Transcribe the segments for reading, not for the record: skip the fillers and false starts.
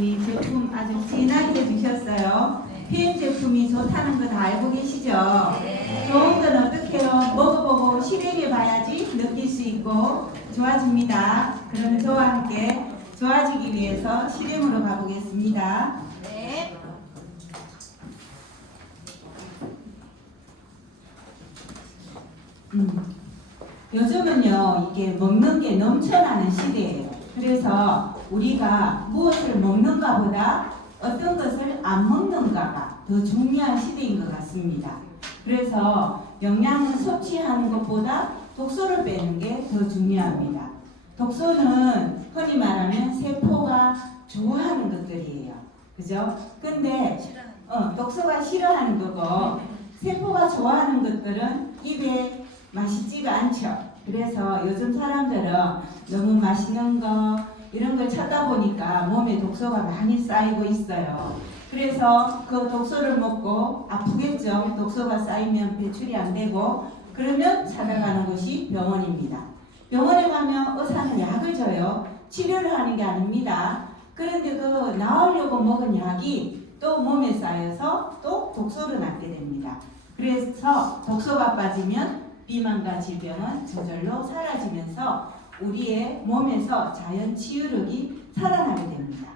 이 제품 아주 진하게 해주셨어요. PM 제품이 좋다는 거 다 알고 계시죠? 좋은 건 어떻게 해요? 먹어보고 실행해 봐야지 느낄 수 있고 좋아집니다. 그러면 저와 함께 좋아지기 위해서 실행으로 가보겠습니다. 네. 요즘은요, 이게 먹는 게 넘쳐나는 시대예요. 그래서 우리가 무엇을 먹는가 보다 어떤 것을 안 먹는가가 더 중요한 시대인 것 같습니다. 그래서 영양을 섭취하는 것보다 독소를 빼는 게 더 중요합니다. 독소는 흔히 말하면 세포가 좋아하는 것들이에요. 그죠? 근데 독소가 싫어하는 거고 세포가 좋아하는 것들은 입에 맛있지가 않죠. 그래서 요즘 사람들은 너무 맛있는 거 이런 걸 찾다 보니까 몸에 독소가 많이 쌓이고 있어요. 그래서 그 독소를 먹고 아프겠죠. 독소가 쌓이면 배출이 안 되고 그러면 찾아가는 곳이 병원입니다. 병원에 가면 의사는 약을 줘요. 치료를 하는 게 아닙니다. 그런데 그 나으려고 먹은 약이 또 몸에 쌓여서 또 독소를 낳게 됩니다. 그래서 독소가 빠지면 비만과 질병은 저절로 사라지면서 우리의 몸에서 자연 치유력이 살아나게 됩니다.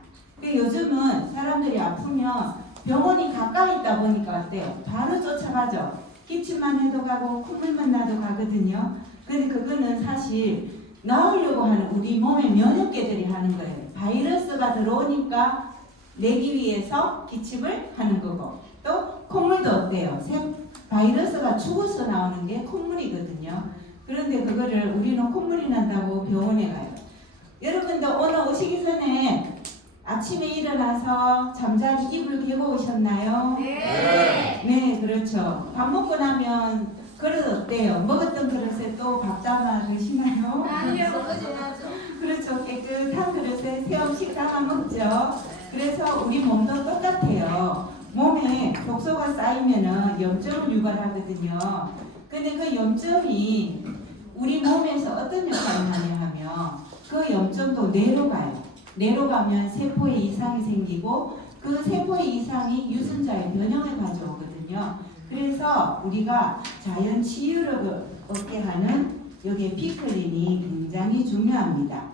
요즘은 사람들이 아프면 병원이 가까이 있다 보니까 어때요? 바로 쫓아가죠. 기침만 해도 가고 콧물만 나도 가거든요. 근데 그거는 사실 나으려고 하는 우리 몸의 면역계들이 하는 거예요. 바이러스가 들어오니까 내기 위해서 기침을 하는 거고 또 콧물도 어때요? 바이러스가 죽어서 나오는 게 콧물이거든요. 그런데 그거를 우리는 콧물이 난다고 병원에 가요. 여러분도 오늘 오시기 전에 아침에 일어나서 잠자리 이불 개고 오셨나요? 네. 네, 그렇죠. 밥 먹고 나면 그릇 어때요? 먹었던 그릇에 또 밥 담아 드시나요? 아니요, 그러지 않죠. 그렇죠. 깨끗한 그릇에 새 음식 담아 먹죠. 그래서 우리 몸도 똑같아요. 몸에 독소가 쌓이면은 염증을 유발하거든요. 근데 그 염증이 우리 몸에서 어떤 역할을 하냐 하면 그 염증도 뇌로 가요. 뇌로 가면 세포에 이상이 생기고 그 세포의 이상이 유전자의 변형을 가져오거든요. 그래서 우리가 자연 치유를 얻게 하는 여기에 피클린이 굉장히 중요합니다.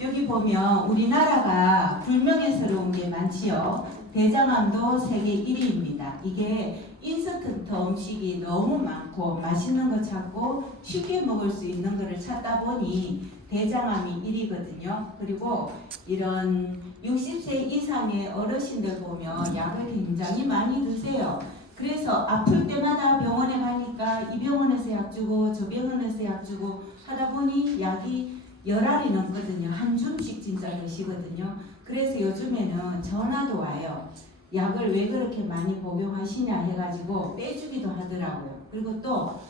여기 보면 우리나라가 불명예스러운 게 많지요. 대장암도 세계 1위입니다. 이게 인스턴트 음식이 너무 많고 맛있는 거 찾고 쉽게 먹을 수 있는 거를 찾다 보니 대장암이 1위거든요. 그리고 이런 60세 이상의 어르신들 보면 약을 굉장히 많이 드세요. 그래서 아플 때마다 병원에 가니까 이 병원에서 약 주고 저 병원에서 약 주고 하다 보니 약이 열알이 넘거든요. 한 줌씩 진짜 드시거든요. 그래서 요즘에는 전화도 와요. 약을 왜 그렇게 많이 복용하시냐 해가지고 빼주기도 하더라고요. 그리고 또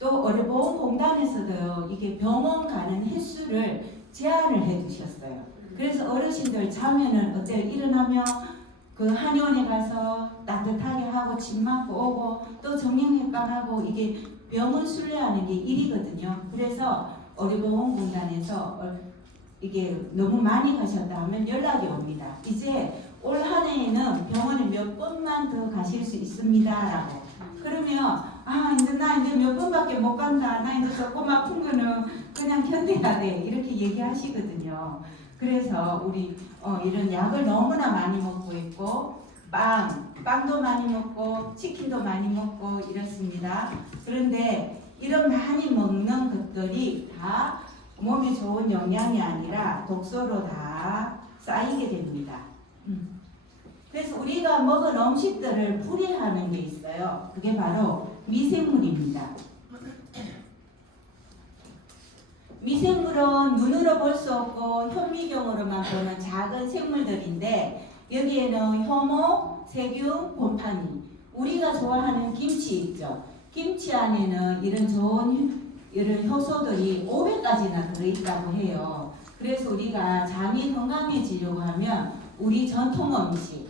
의료보험공단에서도 이게 병원 가는 횟수를 제한을 해두셨어요. 그래서 어르신들 자면은 어때요? 일어나면 그 한의원에 가서 따뜻하게 하고 침 맞고 오고 또 정형외과 하고 이게 병원 순례하는 게 일이거든요. 그래서 의료보험공단에서 이게 너무 많이 가셨다 하면 연락이 옵니다. 이제 올 한 해에는 병원에 몇 번만 더 가실 수 있습니다 라고. 그러면 나 이제 몇 번밖에 못 간다. 나 이제 조금 아픈 거는 그냥 견뎌야 돼. 이렇게 얘기하시거든요. 그래서 우리 이런 약을 너무나 많이 먹고 있고 빵도 많이 먹고 치킨도 많이 먹고 이렇습니다. 그런데 이런 많이 먹는 것들이 다 몸에 좋은 영양이 아니라 독소로 다 쌓이게 됩니다. 그래서 우리가 먹은 음식들을 분해하는 게 있어요. 그게 바로 미생물입니다. 미생물은 눈으로 볼 수 없고 현미경으로만 보는 작은 생물들인데 여기에는 효모, 세균, 곰팡이, 우리가 좋아하는 김치 있죠. 김치 안에는 이런 좋은 이런 효소들이 500가지나 들어있다고 해요. 그래서 우리가 장이 건강해지려고 하면 우리 전통 음식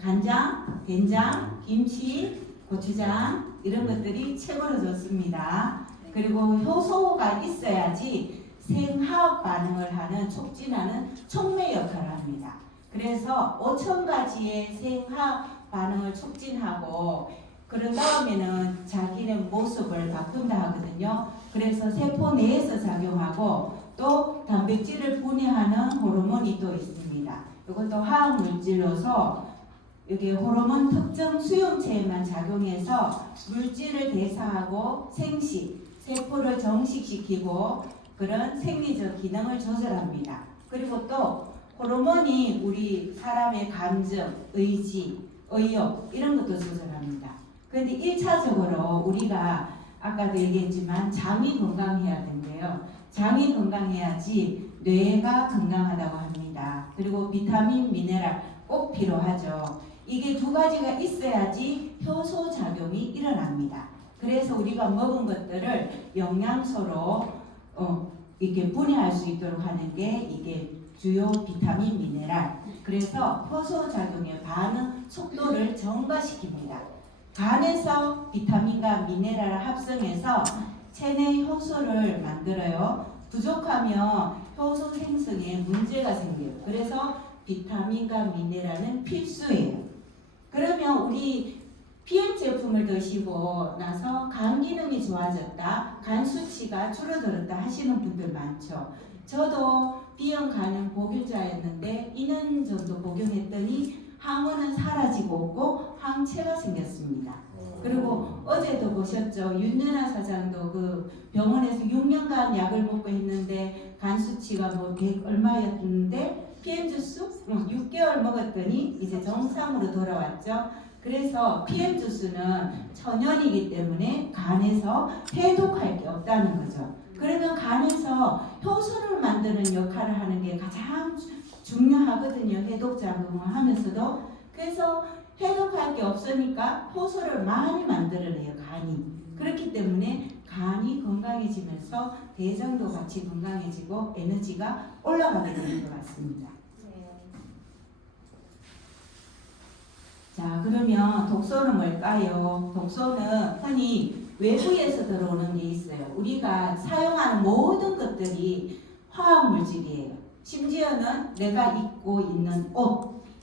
간장, 된장, 김치, 고추장 이런 것들이 최고로 좋습니다. 그리고 효소가 있어야지 생화학 반응을 하는 촉진하는 촉매 역할을 합니다. 그래서 5,000가지의 생화학 반응을 촉진하고 그런 다음에는 자기네 모습을 바꾼다 하거든요. 그래서 세포 내에서 작용하고 또 단백질을 분해하는 호르몬이 또 있습니다. 이것도 화학 물질로서 여기 호르몬 특정 수용체에만 작용해서 물질을 대사하고 생식, 세포를 정식시키고 그런 생리적 기능을 조절합니다. 그리고 또 호르몬이 우리 사람의 감정, 의지, 의욕 이런 것도 조절합니다. 그런데 1차적으로 우리가 아까도 얘기했지만 장이 건강해야 된대요. 장이 건강해야지 뇌가 건강하다고 합니다. 그리고 비타민, 미네랄 꼭 필요하죠. 이게 두 가지가 있어야지 효소 작용이 일어납니다. 그래서 우리가 먹은 것들을 영양소로 이렇게 분해할 수 있도록 하는 게 이게 주요 비타민, 미네랄. 그래서 효소 작용의 반응 속도를 증가시킵니다. 간에서 비타민과 미네랄을 합성해서 체내 효소를 만들어요. 부족하면 효소 생성에 문제가 생겨요. 그래서 비타민과 미네랄은 필수예요. 그러면 우리 비염 제품을 드시고 나서 간 기능이 좋아졌다, 간 수치가 줄어들었다 하시는 분들 많죠. 저도 비염 간염 보균자였는데 2년 정도 복용했더니 항원은 사라지고 없고 항체가 생겼습니다. 그리고 어제도 보셨죠. 윤연아 사장도 그 병원에서 6년간 약을 먹고 했는데 간 수치가 뭐 100 얼마였는데 PM 주스 6개월 먹었더니 이제 정상으로 돌아왔죠. 그래서 PM 주스는 천연이기 때문에 간에서 해독할 게 없다는 거죠. 그러면 간에서 효소를 만드는 역할을 하는 게 가장 중요하거든요. 해독 작용을 하면서도. 그래서 해독할 게 없으니까 효소를 많이 만들어내요. 간이. 그렇기 때문에 간이 건강해지면서 대장도 같이 건강해지고 에너지가 올라가게 되는 것 같습니다. 자, 그러면 독소는 뭘까요? 독소는 흔히 외부에서 들어오는 게 있어요. 우리가 사용하는 모든 것들이 화학 물질이에요. 심지어는 내가 입고 있는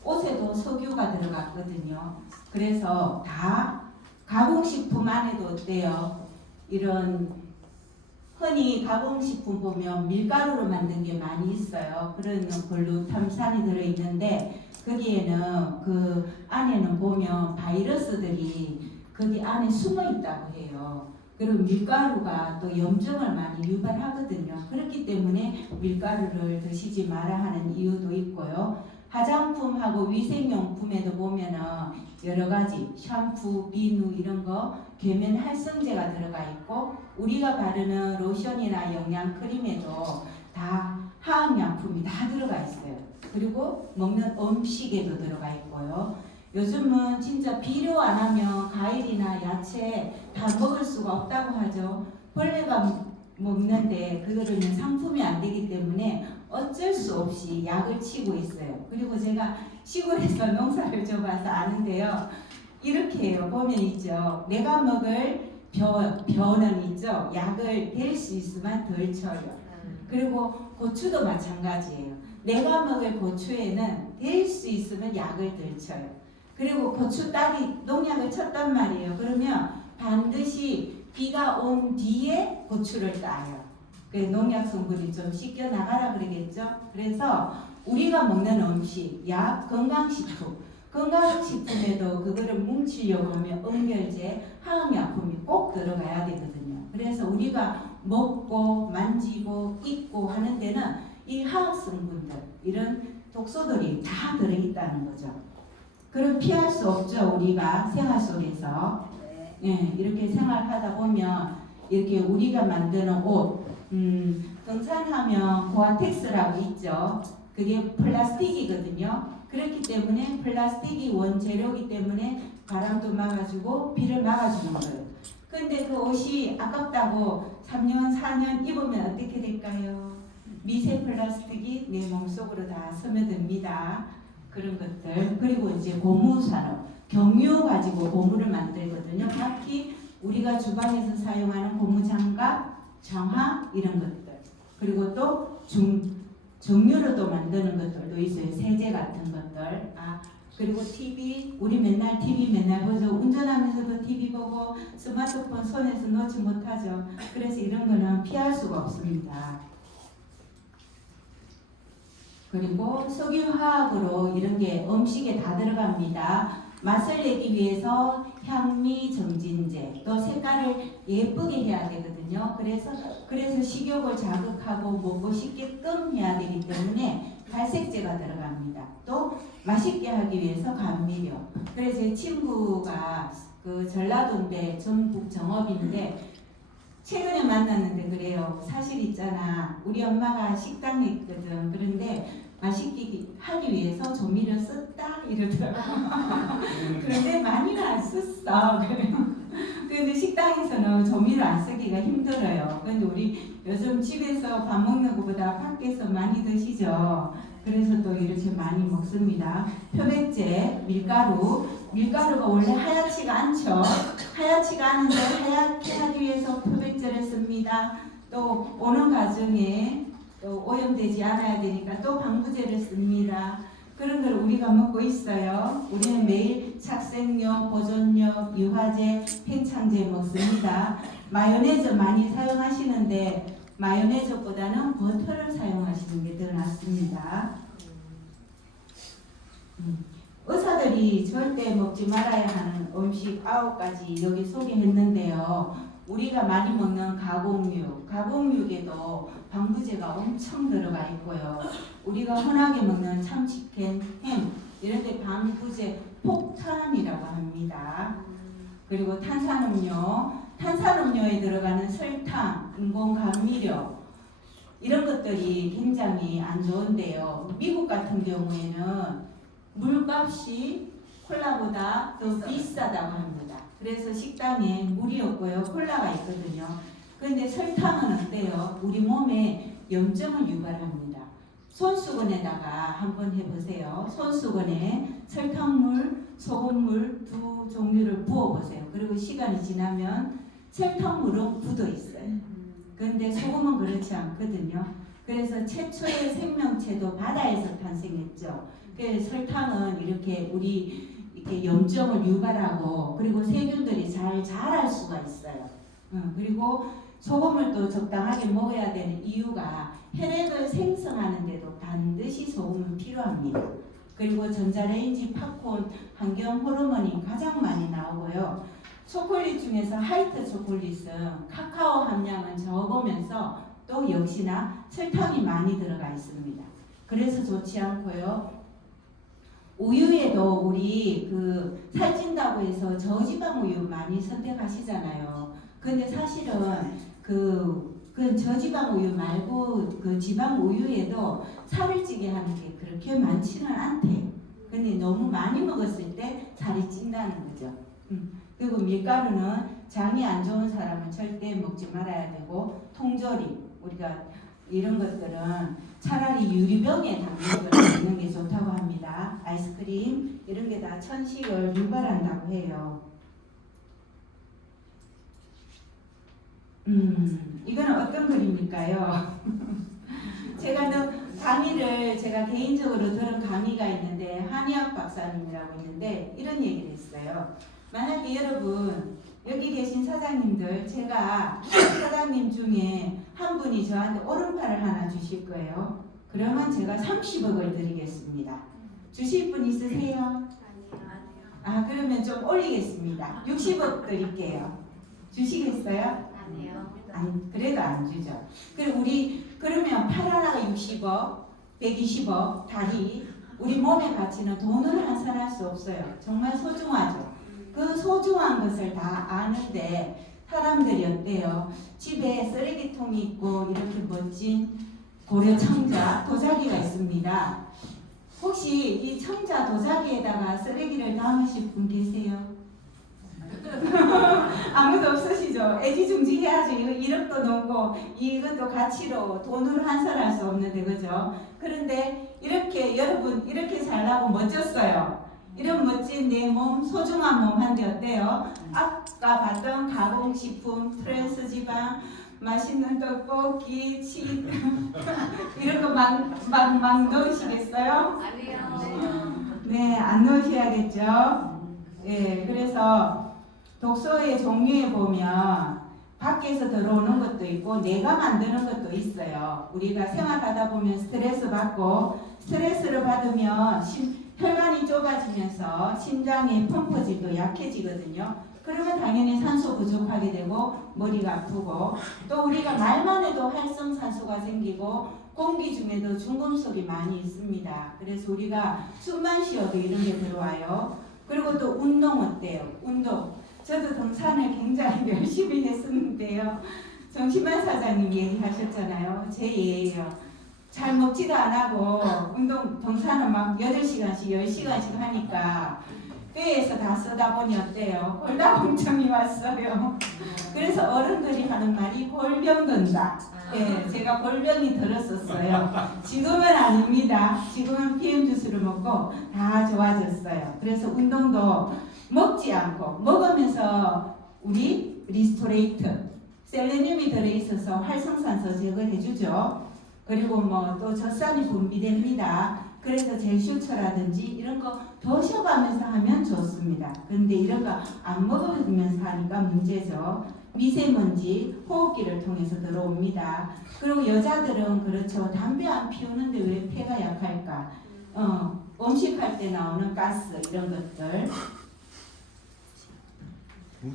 옷에도 석유가 들어갔거든요. 그래서 다 가공식품 안에도 어때요? 이런 흔히 가공식품 보면 밀가루로 만든 게 많이 있어요. 그런 글루탐산이 들어있는데 거기에는 그 안에는 보면 바이러스들이 거기 안에 숨어 있다고 해요. 그리고 밀가루가 또 염증을 많이 유발하거든요. 그렇기 때문에 밀가루를 드시지 마라 하는 이유도 있고요. 화장품하고 위생용품에도 보면은 여러 가지 샴푸, 비누 이런 거 계면 활성제가 들어가 있고 우리가 바르는 로션이나 영양크림에도 다 화학약품이 다 들어가 있어요. 그리고 먹는 음식에도 들어가 있고요. 요즘은 진짜 비료 안 하면 과일이나 야채 다 먹을 수가 없다고 하죠. 벌레가 먹는데 그거는 상품이 안 되기 때문에 어쩔 수 없이 약을 치고 있어요. 그리고 제가 시골에서 농사를 져봐서 아는데요. 이렇게 해요. 보면 있죠. 내가 먹을 벼는 있죠. 약을 댈 수 있으면 덜 쳐요. 그리고 고추도 마찬가지예요. 내가 먹을 고추에는 댈 수 있으면 약을 덜 쳐요. 그리고 고추 따기 농약을 쳤단 말이에요. 그러면 반드시 비가 온 뒤에 고추를 따요. 그 농약 성분이 좀 씻겨 나가라 그러겠죠. 그래서 우리가 먹는 음식, 약, 건강식품, 건강식품에도 그거를 뭉치려고 하면 응결제, 화학약품이 꼭 들어가야 되거든요. 그래서 우리가 먹고 만지고 입고 하는 데는 이 화학성분들, 이런 독소들이 다 들어있다는 거죠. 그럼 피할 수 없죠. 우리가 생활 속에서 이렇게 생활하다 보면 이렇게 우리가 만드는 옷, 등산하면 고아텍스라고 있죠. 그게 플라스틱이거든요. 그렇기 때문에 플라스틱이 원재료이기 때문에 바람도 막아주고 비를 막아주는 거예요. 근데 그 옷이 아깝다고 3년, 4년 입으면 어떻게 될까요? 미세 플라스틱이 내 몸속으로 다 스며듭니다. 그런 것들. 그리고 이제 고무산업, 경유 가지고 고무를 만들거든요. 각기 우리가 주방에서 사용하는 고무장갑, 정화 이런 것들. 그리고 또 정유로 또 만드는 것들도 있어요. 세제 같은 것들. 그리고 TV, 우리 맨날 TV 맨날 보죠. 운전하면서도 TV 보고 스마트폰 손에서 놓지 못하죠. 그래서 이런 거는 피할 수가 없습니다. 그리고 석유화학으로 이런 게 음식에 다 들어갑니다. 맛을 내기 위해서 향미 정진제, 또 색깔을 예쁘게 해야 되거든요. 그래서 식욕을 자극하고 먹고 싶게끔 해야 되기 때문에 발색제가 들어갑니다. 또 맛있게 하기 위해서 감미료. 그래서 제 친구가 그 전라도인데 전북 정읍인데 최근에 만났는데 그래요. 사실 있잖아. 우리 엄마가 식당에 있거든. 그런데 맛있게 하기 위해서 조미료 썼다 이러더라고. 그런데 많이는 안 썼어. 그런데 식당에서는 조미료 안 쓰기가 힘들어요. 그런데 우리 요즘 집에서 밥 먹는 것보다 밖에서 많이 드시죠. 그래서 또 이렇게 많이 먹습니다. 표백제, 밀가루가 원래 하얗지가 않죠. 하얗지가 않은데 하얗게 하기 위해서 표백제를 씁니다. 또 오는 과정에 또 오염되지 않아야 되니까 또 방부제를 씁니다. 그런 걸 우리가 먹고 있어요. 우리는 매일 착색료, 보존료, 유화제, 팽창제 먹습니다. 마요네즈 많이 사용하시는데 마요네즈보다는 버터를 사용하시는 게 더 낫습니다. 의사들이 절대 먹지 말아야 하는 음식 9가지 여기 소개했는데요. 우리가 많이 먹는 가공육에도 방부제가 엄청 들어가 있고요. 우리가 흔하게 먹는 참치캔, 햄 이런 데 방부제 폭탄이라고 합니다. 그리고 탄산음료에 들어가는 설탕, 인공감미료 이런 것들이 굉장히 안 좋은데요. 미국 같은 경우에는 물값이 콜라보다 더 비싸다고 합니다. 그래서 식당에 물이 없고요. 콜라가 있거든요. 그런데 설탕은 어때요? 우리 몸에 염증을 유발합니다. 손수건에다가 한번 해보세요. 손수건에 설탕물, 소금물 두 종류를 부어보세요. 그리고 시간이 지나면 설탕물은 굳어 있어요. 그런데 소금은 그렇지 않거든요. 그래서 최초의 생명체도 바다에서 탄생했죠. 그래서 설탕은 이렇게 이렇게 염증을 유발하고 그리고 세균들이 잘 자랄 수가 있어요. 그리고 소금을 또 적당하게 먹어야 되는 이유가 혈액을 생성하는데도 반드시 소금은 필요합니다. 그리고 전자레인지, 팝콘, 환경 호르몬이 가장 많이 나오고요. 초콜릿 중에서 화이트 초콜릿은 카카오 함량은 적으면서 또 역시나 설탕이 많이 들어가 있습니다. 그래서 좋지 않고요. 우유에도 우리 살찐다고 해서 저지방 우유 많이 선택하시잖아요. 근데 사실은 그 저지방 우유 말고 그 지방 우유에도 살을 찌게 하는 게 그렇게 많지는 않대요. 근데 너무 많이 먹었을 때 살이 찐다는 거죠. 그리고 밀가루는 장이 안 좋은 사람은 절대 먹지 말아야 되고 통조림 우리가 이런 것들은 차라리 유리병에 담는 걸 먹는 게 좋다고 합니다. 아이스크림 이런 게 다 천식을 유발한다고 해요. 이거는 어떤 글입니까요? 제가 개인적으로 들은 강의가 있는데 한의학 박사님이라고 있는데 이런 얘기를 했어요. 만약에 여러분 여기 계신 사장님들 제가 사장님 중에 한 분이 저한테 오른팔을 하나 주실 거예요. 그러면 제가 30억을 드리겠습니다. 주실 분 있으세요? 아니요. 그러면 좀 올리겠습니다. 60억 드릴게요. 주시겠어요? 아니, 그래도 안 주죠. 그러면 팔 하나가 60억, 120억, 다리, 우리 몸의 가치는 돈으로 환산할 수 없어요. 정말 소중하죠. 그 소중한 것을 다 아는데 사람들이 어때요? 집에 쓰레기통이 있고 이렇게 멋진 고려 청자 도자기가 있습니다. 혹시 이 청자 도자기에다가 쓰레기를 담으실 분 계세요? 아무도 없으시죠? 애지중지해야죠. 이거 1억도 넘고 이것도 가치로 돈으로 환산할 수 없는데 그죠? 그런데 이렇게 여러분 이렇게 잘나고 멋졌어요. 이런 멋진 내 몸, 소중한 몸 한데 어때요? 아까 봤던 가공식품, 트랜스 지방, 맛있는 떡볶이, 치 이런 거 막 넣으시겠어요? 아니요. 네, 안 넣으셔야겠죠. 예, 그래서 독서의 종류에 보면 밖에서 들어오는 것도 있고 내가 만드는 것도 있어요. 우리가 생활하다 보면 스트레스 받고 스트레스를 받으면 혈관이 좁아지면서 심장의 펌프질도 약해지거든요. 그러면 당연히 산소 부족하게 되고 머리가 아프고 또 우리가 말만 해도 활성산소가 생기고 공기 중에도 중금속이 많이 있습니다. 그래서 우리가 숨만 쉬어도 이런 게 들어와요. 그리고 또 운동 어때요? 운동. 저도 등산을 굉장히 열심히 했었는데요. 정신만 사장님 얘기하셨잖아요. 제 예예요. 잘 먹지도 안 하고 운동 등산은 막 8시간씩 10시간씩 하니까 뼈에서 다 쓰다 보니 어때요? 골다공증이 왔어요. 그래서 어른들이 하는 말이 골병 든다. 예, 제가 골병이 들었었어요. 지금은 아닙니다. 지금은 PM 주스를 먹고 다 좋아졌어요. 그래서 운동도 먹지 않고 먹으면서 우리 리스토레이트 셀레늄이 들어있어서 활성산소 제거해주죠. 그리고 뭐 또 젖산이 분비됩니다. 그래서 제슈처라든지 이런 거 드셔가면서 하면 좋습니다. 그런데 이런 거 안 먹으면서 하니까 문제죠. 미세먼지 호흡기를 통해서 들어옵니다. 그리고 여자들은 그렇죠. 담배 안 피우는데 왜 폐가 약할까? 음식할 때 나오는 가스 이런 것들.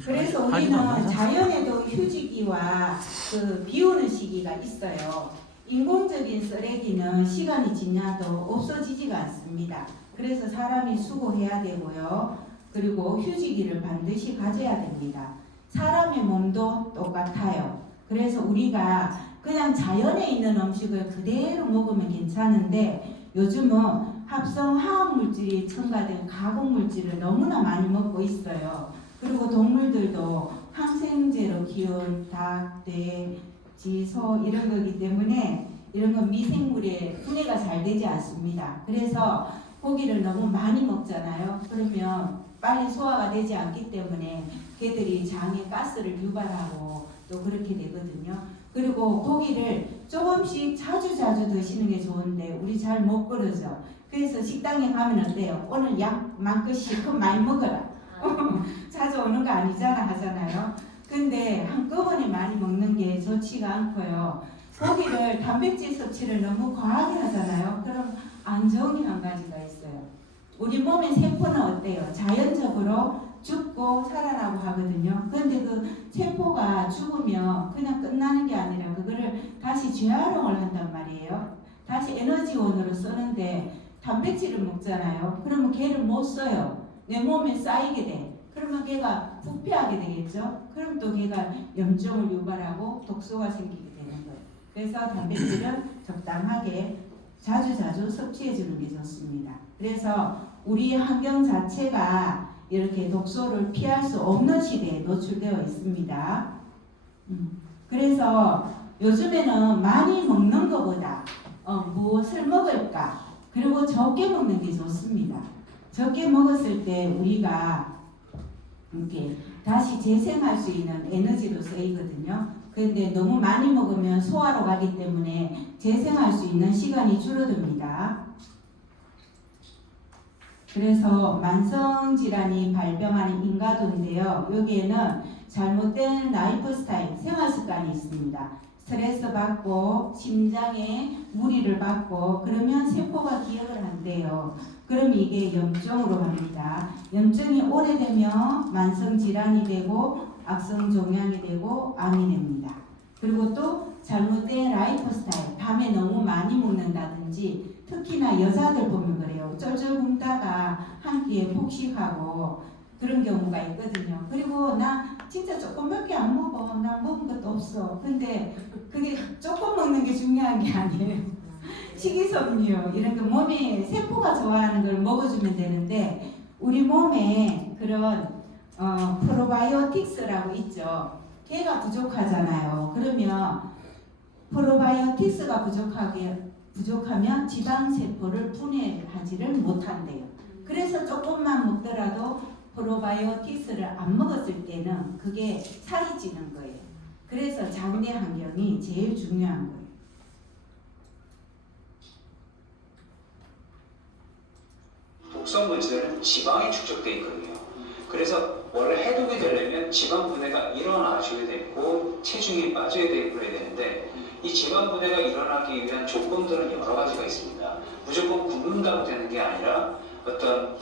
그래서 우리는 자연에도 휴지기와 그 비우는 시기가 있어요. 인공적인 쓰레기는 시간이 지나도 없어지지가 않습니다. 그래서 사람이 수고해야 되고요. 그리고 휴지기를 반드시 가져야 됩니다. 사람의 몸도 똑같아요. 그래서 우리가 그냥 자연에 있는 음식을 그대로 먹으면 괜찮은데 요즘은 합성 화학물질이 첨가된 가공물질을 너무나 많이 먹고 있어요. 그리고 동물들도 항생제로 키운 닭, 돼, 지, 소 이런 거기 때문에 이런 건 미생물에 분해가 잘 되지 않습니다. 그래서 고기를 너무 많이 먹잖아요. 그러면 빨리 소화가 되지 않기 때문에 걔들이 장에 가스를 유발하고 또 그렇게 되거든요. 그리고 고기를 조금씩 자주 드시는 게 좋은데 우리 잘 못 그러죠. 그래서 식당에 가면 어때요? 오늘 양만큼 실컷 많이 먹어라. 자주 오는 거 아니잖아 하잖아요. 근데 한꺼번에 많이 먹는 게 좋지가 않고요. 고기를 단백질 섭취를 너무 과하게 하잖아요. 그럼 안 좋은 게 한 가지가 있어요. 우리 몸의 세포는 어때요? 자연적으로 죽고 살아나고 하거든요. 그런데 그 세포가 죽으면 그냥 끝나는 게 아니라 그거를 다시 재활용을 한단 말이에요. 다시 에너지원으로 쓰는데 단백질을 먹잖아요. 그러면 걔를 못 써요. 내 몸에 쌓이게 돼. 그러면 걔가 부패하게 되겠죠. 그럼 또 걔가 염증을 유발하고 독소가 생기게 되는 거예요. 그래서 단백질은 적당하게 자주 섭취해 주는 게 좋습니다. 그래서 우리 환경 자체가 이렇게 독소를 피할 수 없는 시대에 노출되어 있습니다. 그래서 요즘에는 많이 먹는 것보다 무엇을 먹을까? 그리고 적게 먹는 게 좋습니다. 적게 먹었을 때 우리가 이렇게 다시 재생할 수 있는 에너지로 쓰이거든요. 그런데 너무 많이 먹으면 소화로 가기 때문에 재생할 수 있는 시간이 줄어듭니다. 그래서 만성질환이 발병하는 인과도인데요. 여기에는 잘못된 라이프 스타일, 생활 습관이 있습니다. 스트레스 받고 심장에 무리를 받고 그러면 세포가 기억을 한대요. 그럼 이게 염증으로 갑니다. 염증이 오래되면 만성질환이 되고 악성종양이 되고 암이 됩니다. 그리고 또 잘못된 라이프 스타일, 밤에 너무 많이 먹는다든지 특히나 여자들 보면 그래요. 쫄쫄 굶다가 한 끼에 폭식하고 그런 경우가 있거든요. 그리고 나 진짜 조금밖에 안 먹어. 나 먹은 것도 없어. 근데 그게 조금 먹는 게 중요한 게 아니에요. 식이섬유 이런 거 몸에 세포가 좋아하는 걸 먹어주면 되는데 우리 몸에 그런 프로바이오틱스라고 있죠. 걔가 부족하잖아요. 그러면 프로바이오틱스가 부족하면 지방세포를 분해하지를 못한대요. 그래서 조금만 먹더라도 프로바이오틱스를 안 먹었을 때는 그게 살이 찌는 거예요. 그래서 장내 환경이 제일 중요한 거예요. 독성 물질은 지방이 축적돼 있거든요. 그래서 원래 해독이 되려면 지방 분해가 일어나줘야 되고 체중이 빠져야 되고 그래야 되는데 이 지방 분해가 일어나기 위한 조건들은 여러 가지가 있습니다. 무조건 굶는다고 되는 게 아니라 어떤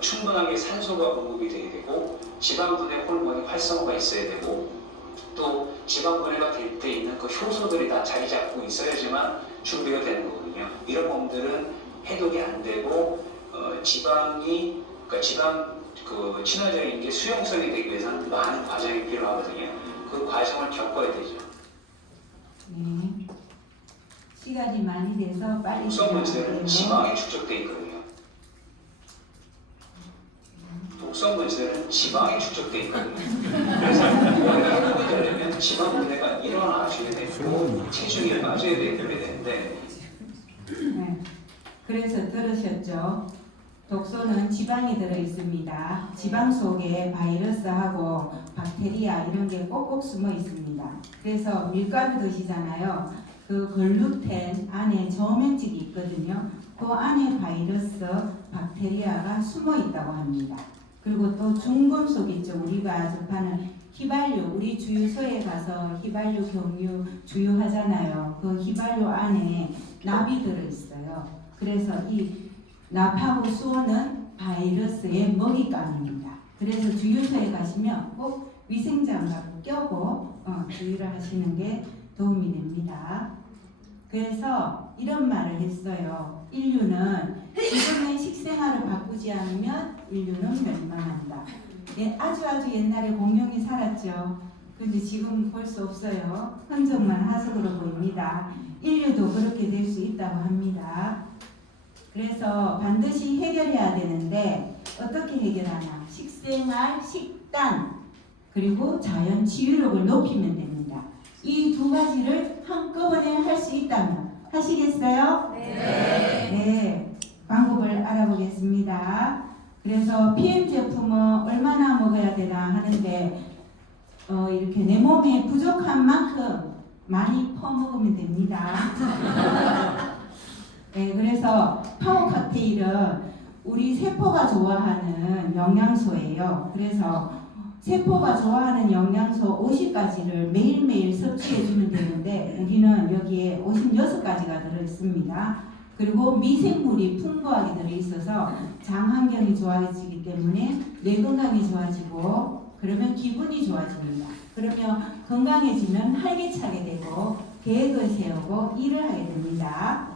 충분하게 산소가 공급이 돼야 되고 지방 분해 호르몬이 활성화가 있어야 되고 또 지방 분해가 될 때 있는 그 효소들이 다 자리 잡고 있어야지만 준비가 되는 거거든요. 이런 몸들은 해독이 안 되고 지방이 그러니까 지방 그 친화적인 게 수용성이 되기 위해서는 많은 과정이 필요하거든요. 그 과정을 겪어야 되죠. 네. 시간이 많이 돼서 빨리 독성 물질은 진행할게요. 지방이 축적돼 있거든요. 독성 물질은 지방이 축적돼 있거든요. 그래서 원래 해독이 되려면 지방 분해가 일어나줘야 되고 체중이 빠져야 되는데 네. 그래서 들으셨죠? 독소는 지방이 들어 있습니다. 지방 속에 바이러스하고 박테리아 이런 게 꼭꼭 숨어 있습니다. 그래서 밀가루 드시잖아요. 그 글루텐 안에 저면직이 있거든요. 그 안에 바이러스, 박테리아가 숨어 있다고 합니다. 그리고 또 중금속 있죠. 우리가 접하는 휘발유, 우리 주유소에 가서 휘발유 경유 주유하잖아요. 그 휘발유 안에 납이 들어 있어요. 그래서 이 납하고 수온은 바이러스의 먹잇감입니다. 그래서 주유소에 가시면 꼭 위생장갑 껴고 주유를 하시는 게 도움이 됩니다. 그래서 이런 말을 했어요. 인류는 지금의 식생활을 바꾸지 않으면 인류는 멸망한다. 네, 아주 옛날에 공룡이 살았죠. 근데 지금 볼 수 없어요. 흔적만 화석으로 보입니다. 인류도 그렇게 될 수 있다고 합니다. 그래서 반드시 해결해야 되는데 어떻게 해결하냐? 식생활, 식단, 그리고 자연 치유력을 높이면 됩니다. 이 두 가지를 한꺼번에 할 수 있다면 하시겠어요? 네. 방법을 알아보겠습니다. 그래서 PM 제품은 얼마나 먹어야 되나 하는데 이렇게 내 몸에 부족한 만큼 많이 퍼먹으면 됩니다. 네, 그래서 파워 칵테일은 우리 세포가 좋아하는 영양소예요. 그래서 세포가 좋아하는 영양소 50가지를 매일매일 섭취해주면 되는데 우리는 여기에 56가지가 들어있습니다. 그리고 미생물이 풍부하게 들어있어서 장 환경이 좋아지기 때문에 뇌 건강이 좋아지고 그러면 기분이 좋아집니다. 그러면 건강해지면 활기차게 되고 계획을 세우고 일을 하게 됩니다.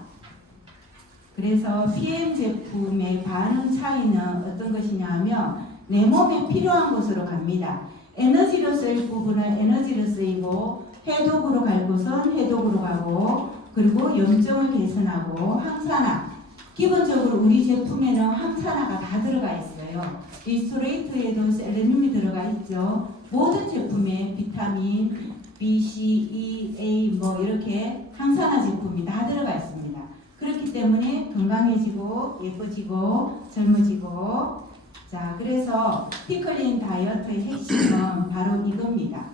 그래서 PM 제품의 반응 차이는 어떤 것이냐 하면 내 몸에 필요한 곳으로 갑니다. 에너지로 쓰일 부분은 에너지로 쓰이고 해독으로 갈 곳은 해독으로 가고 그리고 염증을 개선하고 항산화. 기본적으로 우리 제품에는 항산화가 다 들어가 있어요. 리스토레이트에도 셀레늄이 들어가 있죠. 모든 제품에 비타민, B, C, E, A 뭐 이렇게 항산화 제품이 다 들어가 있습니다. 그렇기 때문에 건강해지고 예뻐지고 젊어지고 자 그래서 피클린 다이어트의 핵심은 바로 이겁니다.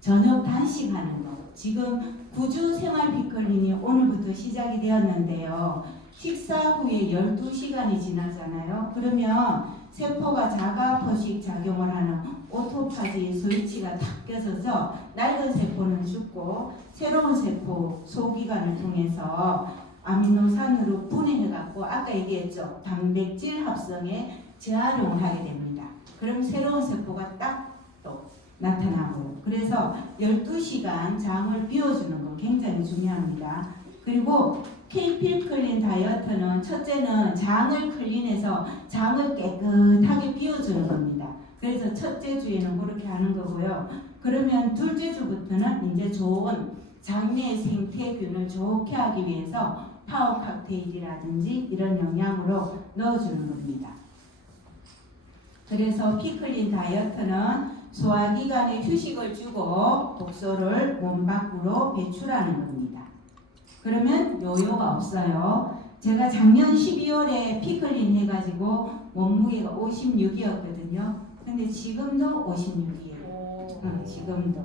저녁 단식하는 거. 지금 구주 생활 피클린이 오늘부터 시작이 되었는데요. 식사 후에 12시간이 지나잖아요. 그러면 세포가 자가 포식 작용을 하는 오토파지 스위치가 탁 껴져서 낡은 세포는 죽고 새로운 세포 소기관을 통해서 아미노산으로 분해해갖고 아까 얘기했죠. 단백질 합성에 재활용을 하게 됩니다. 그럼 새로운 세포가 딱 또 나타나고 그래서 12시간 장을 비워주는 거 굉장히 중요합니다. 그리고 K필클린 다이어트는 첫째는 장을 클린해서 장을 깨끗하게 비워주는 겁니다. 그래서 첫째 주에는 그렇게 하는 거고요. 그러면 둘째 주부터는 이제 좋은 장내 생태균을 좋게 하기 위해서 파워 칵테일이라든지 이런 영양으로 넣어주는 겁니다. 그래서 피클린 다이어트는 소화기관에 휴식을 주고 독소를 몸 밖으로 배출하는 겁니다. 그러면 요요가 없어요. 제가 작년 12월에 피클린 해가지고 몸무게가 56이었거든요. 근데 지금도 56이에요. 지금도.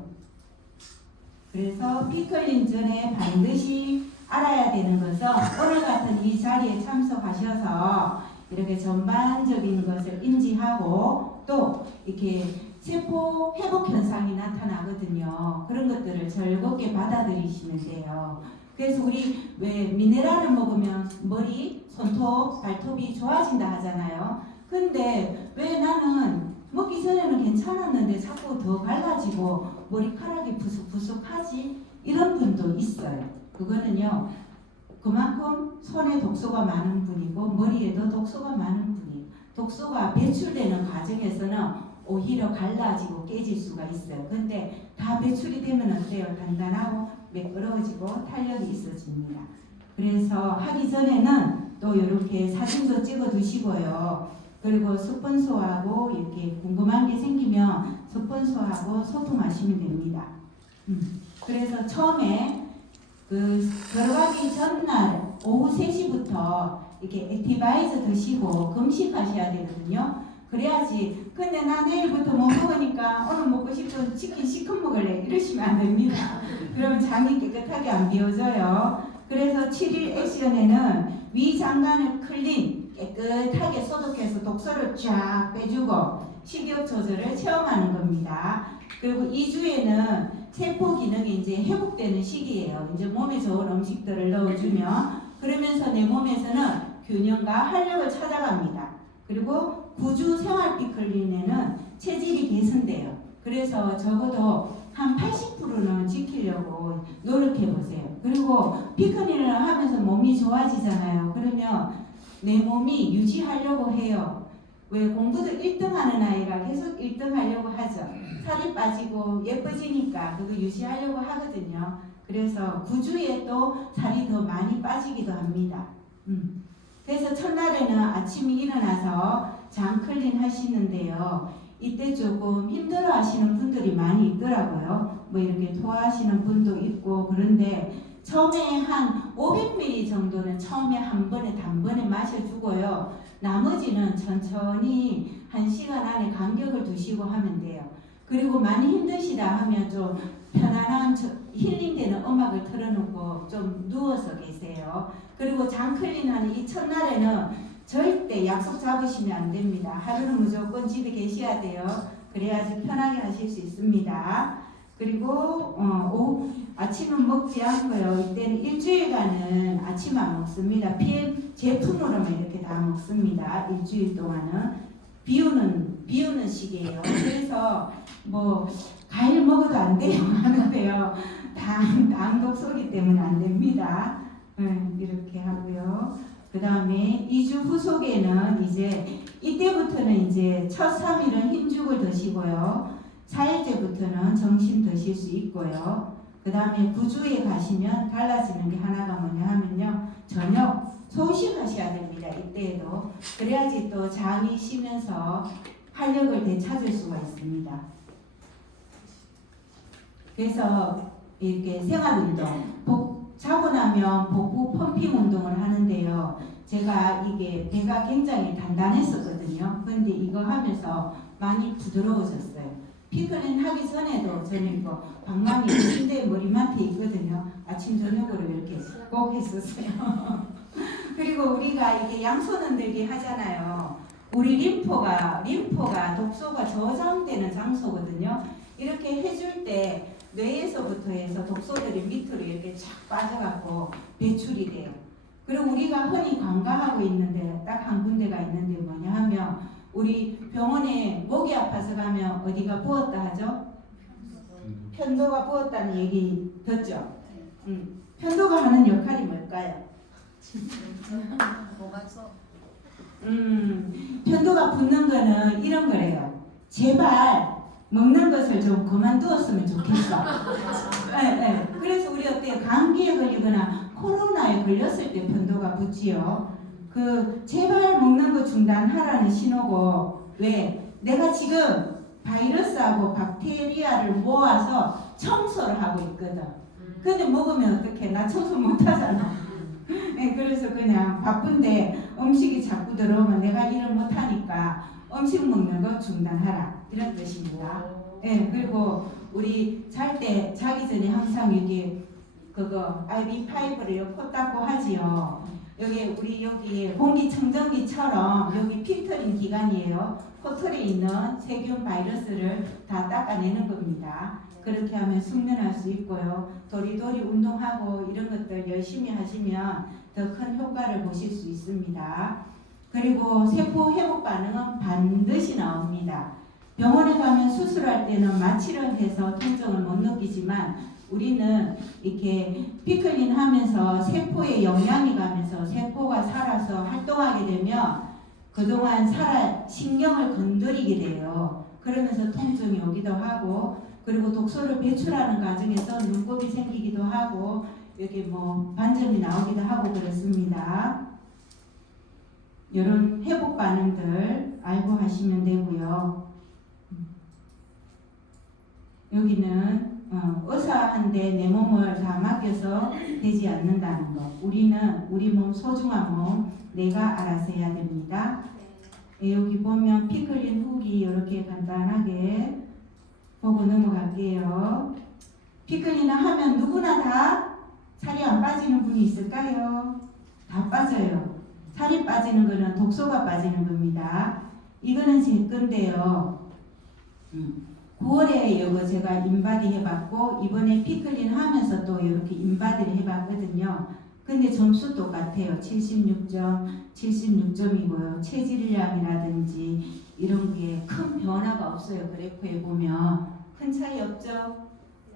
그래서 피클린 전에 반드시 알아야 되는 것은 오늘 같은 이 자리에 참석하셔서 이렇게 전반적인 것을 인지하고 또 이렇게 세포 회복 현상이 나타나거든요. 그런 것들을 즐겁게 받아들이시면 돼요. 그래서 우리 왜 미네랄을 먹으면 머리, 손톱, 발톱이 좋아진다 하잖아요. 근데 왜 나는 먹기 전에는 괜찮았는데 자꾸 더 갈라지고 머리카락이 부석부석하지? 이런 분도 있어요. 그거는요, 그만큼 손에 독소가 많은 분이고 머리에도 독소가 많은 분이에요. 독소가 배출되는 과정에서는 오히려 갈라지고 깨질 수가 있어요. 근데 다 배출이 되면 어때요? 단단하고 매끄러워지고 탄력이 있어집니다. 그래서 하기 전에는 또 이렇게 사진도 찍어 두시고요. 그리고 스폰서하고 이렇게 궁금한 게 생기면 스폰서하고 소통하시면 됩니다. 그래서 처음에 그 들어가기 전날 오후 3시부터 이렇게 액티바이저 드시고 금식하셔야 되거든요. 그래야지. 근데 나 내일부터 못 먹으니까 오늘 먹고 싶은 치킨 시큼 먹을래 이러시면 안 됩니다. 그러면 장이 깨끗하게 안 비워져요. 그래서 7일 액션에는 위장관을 클린 깨끗하게 소독해서 독소를 쫙 빼주고 식욕 조절을 체험하는 겁니다. 그리고 2주에는 세포 기능이 이제 회복되는 시기예요. 이제 몸에 좋은 음식들을 넣어주면 그러면서 내 몸에서는 균형과 활력을 찾아갑니다. 그리고 9주 생활 피클린에는 체질이 개선돼요. 그래서 적어도 한 80%는 지키려고 노력해 보세요. 그리고 피클린을 하면서 몸이 좋아지잖아요. 그러면 내 몸이 유지하려고 해요. 왜 공부도 1등 하는 아이가 계속 1등 하려고 하죠. 살이 빠지고 예뻐지니까 그거 유지하려고 하거든요. 그래서 9주에 또 살이 더 많이 빠지기도 합니다. 그래서 첫날에는 아침에 일어나서 장 클린 하시는데요. 이때 조금 힘들어 하시는 분들이 많이 있더라고요. 뭐 이렇게 토하시는 분도 있고 그런데 처음에 한 500ml 정도는 처음에 한 번에 단번에 마셔주고요. 나머지는 천천히 1시간 안에 간격을 두시고 하면 돼요. 그리고 많이 힘드시다 하면 좀 편안한 힐링되는 음악을 틀어놓고 좀 누워서 계세요. 그리고 장클린하는 이 첫날에는 절대 약속 잡으시면 안 됩니다. 하루는 무조건 집에 계셔야 돼요. 그래야지 편하게 하실 수 있습니다. 그리고 아침은 먹지 않고요. 이때는 일주일간은 아침 안 먹습니다. PM 제품으로만 이렇게 다 먹습니다. 일주일 동안은 비우는 시기예요. 그래서 뭐 과일 먹어도 안 돼요 하는데요. 당 독소기 때문에 안 됩니다. 이렇게 하고요. 그 다음에 2주 후속에는 이제 이때부터는 이제 첫 3일은 흰죽을 드시고요. 4일째부터는 점심 드실 수 있고요. 그 다음에 9주에 가시면 달라지는 게 하나가 뭐냐 하면요. 저녁 소식하셔야 됩니다. 이때에도. 그래야지 또 장이 쉬면서 활력을 되찾을 수가 있습니다. 그래서 이렇게 생활운동, 자고 나면 복부 펌핑 운동을 하는데요. 제가 이게 배가 굉장히 단단했었거든요. 그런데 이거 하면서 많이 부드러워졌어요. 피클린 하기 전에도 저는 이거 방광이 침대 머리맡에 있거든요. 아침 저녁으로 이렇게 꼭 했었어요. 그리고 우리가 이게 양손 흔들기 하잖아요. 우리 림프가 독소가 저장되는 장소거든요. 이렇게 해줄 때 뇌에서부터 해서 독소들이 밑으로 이렇게 쫙 빠져갖고 배출이 돼요. 그리고 우리가 흔히 관광하고 있는데 딱 한 군데가 있는데 뭐냐 하면 우리 병원에 목이 아파서 가면 어디가 부었다 하죠? 편도가 부었다는 얘기 듣죠? 편도가 하는 역할이 뭘까요? 편도가 붓는 거는 이런 거래요. 제발 먹는 것을 좀 그만두었으면 좋겠어. 네. 그래서 우리 어때요? 감기에 걸리거나 코로나에 걸렸을 때 편도가 붓지요. 그 제발 먹는 거 중단하라는 신호고 왜? 내가 지금 바이러스하고 박테리아를 모아서 청소를 하고 있거든. 근데 먹으면 어떡해? 나 청소 못 하잖아. 네, 그래서 그냥 바쁜데 음식이 자꾸 들어오면 내가 일을 못 하니까 음식 먹는 거 중단하라. 이런 뜻입니다. 네, 그리고 우리 잘 때 자기 전에 항상 여기 그거 IV5를 코 닦고 하지요. 여기 우리 여기 공기청정기처럼 여기 필터링 기관이에요. 코털에 있는 세균 바이러스를 다 닦아내는 겁니다. 그렇게 하면 숙면할 수 있고요. 도리도리 운동하고 이런 것들 열심히 하시면 더 큰 효과를 보실 수 있습니다. 그리고 세포 회복 반응은 반드시 나옵니다. 병원에 가면 수술할 때는 마취를 해서 통증을 못 느끼지만 우리는 이렇게 피클린 하면서 세포에 영향이 가면서 세포가 살아서 활동하게 되면 그동안 신경을 건드리게 돼요. 그러면서 통증이 오기도 하고 그리고 독소를 배출하는 과정에서 눈곱이 생기기도 하고 이렇게 뭐 반점이 나오기도 하고 그렇습니다. 이런 회복 반응들 알고 하시면 되고요. 여기는 의사한테 내 몸을 다 맡겨서 되지 않는다는 것. 우리는 우리 몸 소중한 몸 내가 알아서 해야 됩니다. 여기 보면 피클린 후기 이렇게 간단하게 보고 넘어갈게요. 피클린을 하면 누구나 다 살이 안 빠지는 분이 있을까요? 다 빠져요. 살이 빠지는 거는 독소가 빠지는 겁니다. 이거는 제 건데요. 9월에 이거 제가 인바디 해봤고 이번에 피클린 하면서 또 이렇게 인바디를 해봤거든요. 근데 점수 똑같아요. 76점이고요. 체질량이라든지 이런 게 큰 변화가 없어요. 그래프에 보면 큰 차이 없죠.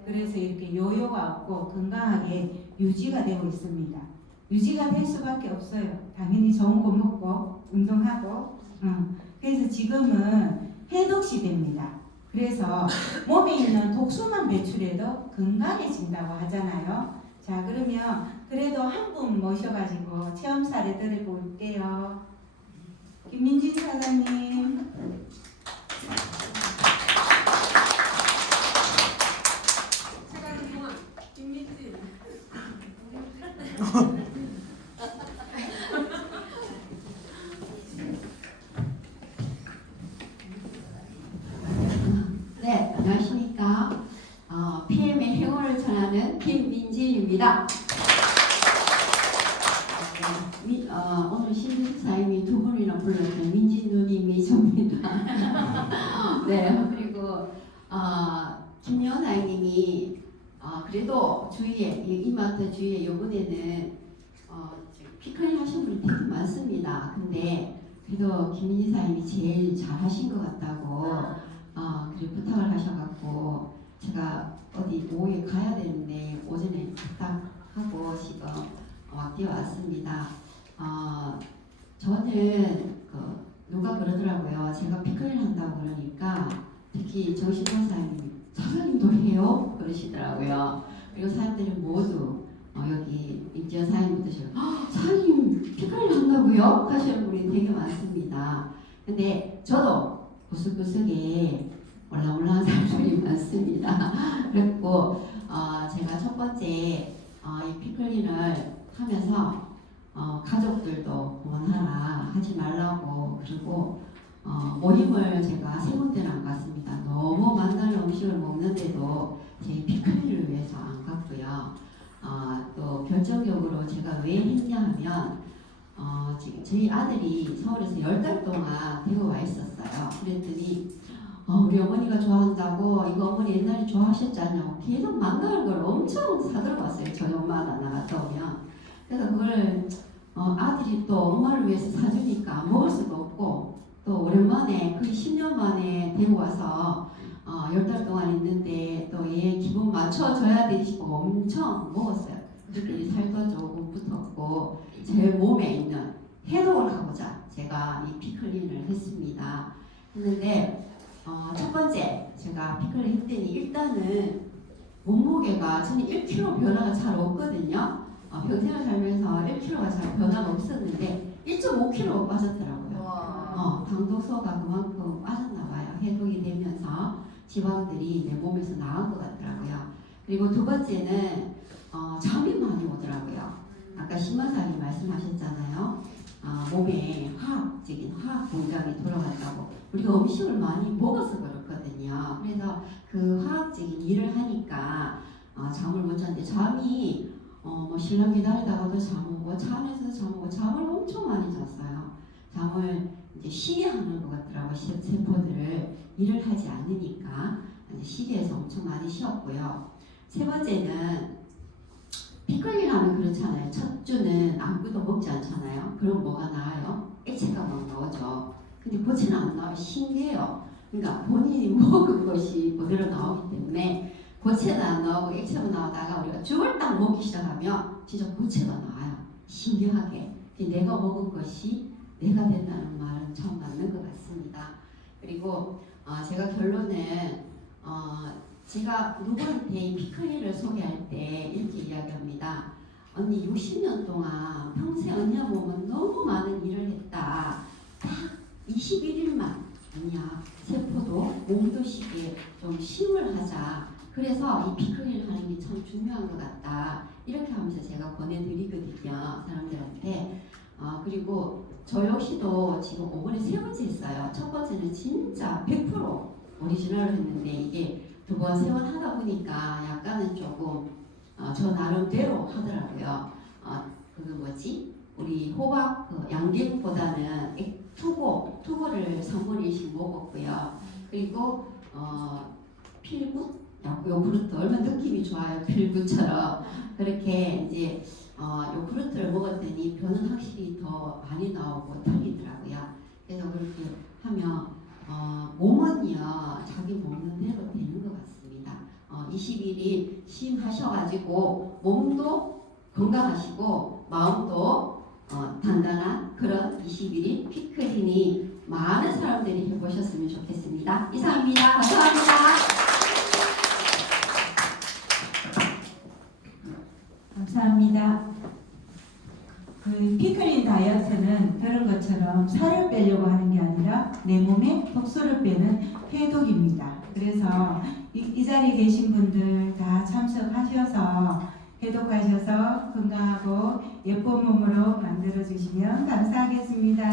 그래서 이렇게 요요가 없고 건강하게 유지가 되고 있습니다. 유지가 될 수밖에 없어요. 당연히 좋은 거 먹고 운동하고 그래서 지금은 해독 시대입니다. 그래서 몸에 있는 독소만 배출해도 건강해진다고 하잖아요. 자, 그러면 그래도 한 분 모셔가지고 체험 사례 들어볼게요. 김민진 사장님. 김민진. 네, 안녕하십니까. PM의 행운을 전하는 김민진입니다. 오늘 신진사님이 두 분이나 불렀던 민진 누님이 접니다. 네, 그리고 김여사님이 그래도 주위에 이마트 주위에 이번에는 피클린 하신 분이 되게 많습니다. 근데 그래도 김민진 사님이 제일 잘하신 것 같다고 그래 부탁을 하셔갖고 제가 어디 오후에 가야 되는데 오전에 부탁하고 지금 막 뛰어왔습니다. 저는 누가 그러더라고요. 제가 피클린 한다고 그러니까 특히 정신과사님 사장님도 해요? 그러시더라고요. 그리고 사람들이 모두 여기 임지연 사장님부터 사장님 피클린 한다고요? 하시는 분이 되게 많습니다. 근데 저도 구석구석에 올라올라한 사람들이 많습니다. 그랬고 제가 첫 번째 이 피클린을 하면서 가족들도 그만하라 하지 말라고 그리고 모임을 제가 3군데나 안 갔습니다. 너무 만날 음식을 먹는데도 제 피클린을 위해서 안 갔고요. 또 결정적으로 제가 왜 했냐 하면 지금 저희 아들이 서울에서 10달 동안 대구 와 있었어요. 그랬더니 우리 어머니가 좋아한다고 이거 어머니 옛날에 좋아하셨지 않냐고 계속 만나는 걸 엄청 사들고 왔어요. 저희 엄마가 나갔다 오면. 그래서 그걸 아들이 또 엄마를 위해서 사주니까 먹을 수도 없고 또 오랜만에 거의 10년 만에 대구 와서 10달 동안 있는데 또 얘 기분 맞춰줘야 되고 싶고 엄청 먹었어요. 그렇게 살도 조금 붙었고 제 몸에 있는 해독을 하고자 제가 이 피클린을 했습니다. 했는데 첫 번째 제가 피클린 했더니 일단은 몸무게가 저는 1kg 변화가 잘 없거든요. 평생을 살면서 1kg가 잘 변화가 없었는데 1.5kg 빠졌더라고요. 당도소가 그만큼 빠졌나 봐요. 해독이 되면서 지방들이 내 몸에서 나간 것 같더라고요. 그리고 두 번째는 잠이 많이 오더라고요. 아까 신만사님 말씀하셨잖아요. 몸에 화학적인 화학 공장이 돌아간다고. 우리가 음식을 많이 먹어서 그렇거든요. 그래서 그 화학적인 일을 하니까 잠을 못 자는데, 잠이 뭐 신랑 기다리다가도 잠 오고 차 안에서도 잠 오고 잠을 엄청 많이 잤어요. 잠을 이제 쉬게 하는 것 같더라고요. 세포들을 일을 하지 않으니까 이제 쉬게 해서 엄청 많이 쉬었고요. 세 번째는 피클린 하면 그렇잖아요. 첫 주는 아무것도 먹지 않잖아요. 그럼 뭐가 나와요? 액체가 막 나오죠. 근데 고체는 안 나와요. 신기해요. 그러니까 본인이 먹은 것이 그대로 나오기 때문에 고체도 안 나오고 액체만 나오다가 우리가 죽을 딱 먹기 시작하면 진짜 고체가 나와요. 신기하게. 내가 먹은 것이 내가 된다는 말은 처음 맞는 것 같습니다. 그리고 제가 결론은 제가 누구한테 이 피클린을 소개할 때 이렇게 이야기합니다. 언니 60년 동안 평생 언니가 보면 너무 많은 일을 했다. 딱 21일만 아니야. 세포도 몸도 쉬게 좀 쉼을 하자. 그래서 이 피클린을 하는 게 참 중요한 것 같다. 이렇게 하면서 제가 권해드리거든요. 사람들한테. 그리고 저 역시도 지금 5번에 세 번째 했어요. 첫 번째는 진짜 100% 오리지널을 했는데 이게 두 번, 세 번 하다 보니까 약간은 조금 저 나름대로 하더라고요. 우리 호박 양갱보다는 투고를 3분의 1씩 먹었고요. 그리고 필구, 요구르트 얼마나 느낌이 좋아요. 필구처럼 그렇게 이제 요구르트를 먹었더니 변은 확실히 더 많이 나오고 틀리더라고요. 그래서 그렇게 하면 몸은요 자기 먹는 대로 되는 것 같습니다. 21일 쉼하셔가지고 몸도 건강하시고 마음도 단단한 그런 21일 피클린이 많은 사람들이 해보셨으면 좋겠습니다. 이상입니다. 감사합니다. 감사합니다. 그 피클린 다이어트는 그런 것처럼 살을 빼려고 하는 게 아니라 내 몸에 독소를 빼는 해독입니다. 그래서 이 자리에 계신 분들 다 참석하셔서 해독하셔서 건강하고 예쁜 몸으로 만들어 주시면 감사하겠습니다.